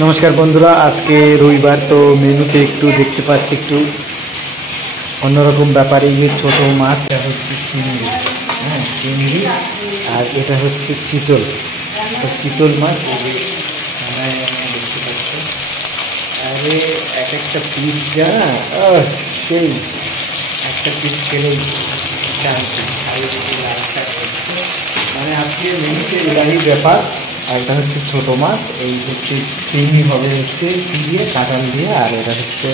নমস্কার বন্ধুরা, আজকে রবিবার তো মেনুতে একটু দেখতে পাচ্ছি একটু অন্যরকম ব্যাপারে। এই যে ছোটো মাছ, এটা হচ্ছে চিংড়ি, হ্যাঁ চিংড়ি, আর এটা হচ্ছে চিতল। তো চিতল মাছ এই যে দেখতে পাচ্ছি। আরে এক একটা পিস যা সেই একটা পিস খেলেই শান্তি। আর লাল শাক হচ্ছে, মানে আজকে মেনুতে এটাই ব্যাপার। আর এটা হচ্ছে ছোটো মাছ, এই হচ্ছে চিংড়ি হবে হচ্ছে কী দিয়ে, কাঁঠাল দিয়ে। আর এটা হচ্ছে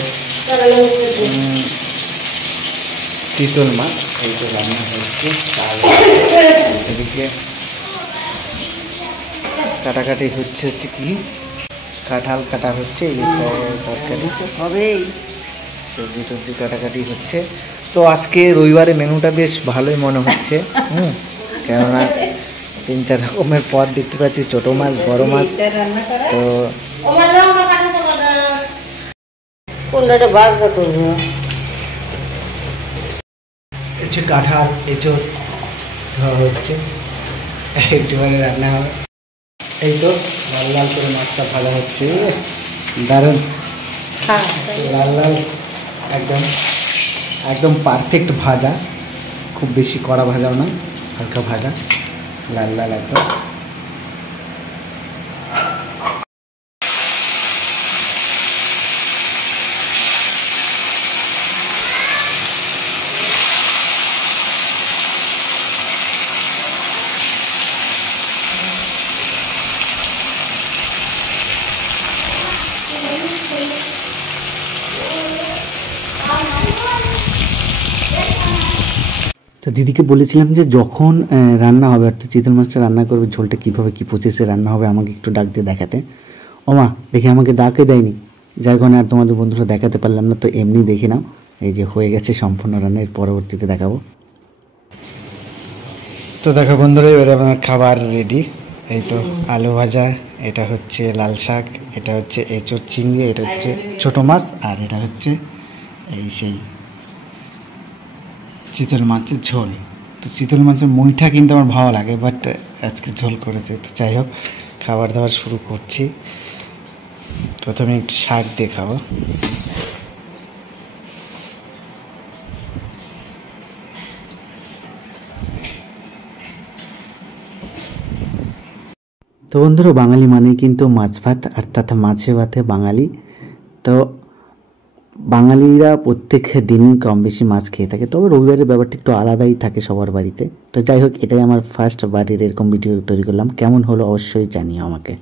চিতল মাছ, এই তো রান্না হচ্ছে। এদিকে কাটাকাটি হচ্ছে কি কাঁঠাল কাটা হচ্ছে, এই তরকারি হবেই, সবজি টবজি কাটাকাটি হচ্ছে। তো আজকে রবিবারে মেনুটা বেশ ভালোই মনে হচ্ছে, কেননা 3-4 রকমের পদ দেখতে পাচ্ছি, ছোটো মাছ, বড় মাছ। তো হচ্ছে কাঁঠাল এঁচোড় ধোয়া হচ্ছে, একটুখানি রান্না হবে। এই তো লাল লাল করে মাছটা ভাজা হচ্ছে, দারুণ লাল লাল, একদম একদম পারফেক্ট ভাজা, খুব বেশি কড়া ভাজাও না, হালকা ভাজা, লাল লাল একদম। তো দিদিকে বলেছিলাম যে যখন রান্না হবে, অর্থাৎ চিতল মাছটা রান্না করবে, ঝোলটা কীভাবে কী প্রসেসে রান্না হবে আমাকে একটু ডাক দিয়ে দেখাতে। ও মা, দেখি আমাকে ডাকে দেয়নি, যার কারণে আর তোমাদের বন্ধুরা দেখাতে পারলাম না। তো এমনি দেখে নাও, এই যে হয়ে গেছে সম্পূর্ণ রান্না, এর পরবর্তীতে দেখাবো। তো দেখো বন্ধুরা, এবারে আমার খাবার রেডি। এই তো আলু ভাজা, এটা হচ্ছে লাল শাক, এটা হচ্ছে এঁচোড় চিংড়ি, এটা হচ্ছে ছোটো মাছ, আর এটা হচ্ছে এই সেই চিতল মাছের ঝোল। তো চিতল মাছের মুইটা কিন্তু আমার ভালো লাগে, বাট আজকে ঝোল করেছে। তো যাই হোক, খাবার দাবার শুরু করছি। প্রথমে একটু শাক দিয়ে খাবো। তো বন্ধুরা, বাঙালি মানেই কিন্তু মাছ ভাত, অর্থাৎ মাছে ভাতে বাঙালি। তো বাঙালিরা প্রত্যেক দিনই কম বেশি মাছ খেয়ে থাকে, তবে রবিবারের ব্যাপারটা একটু আলাদাই থাকে সবার বাড়িতে। তো যাই হোক, এটাই আমার ফার্স্ট বাড়ির এরকম ভিডিও তৈরি করলাম। কেমন হলো অবশ্যই জানিও আমাকে।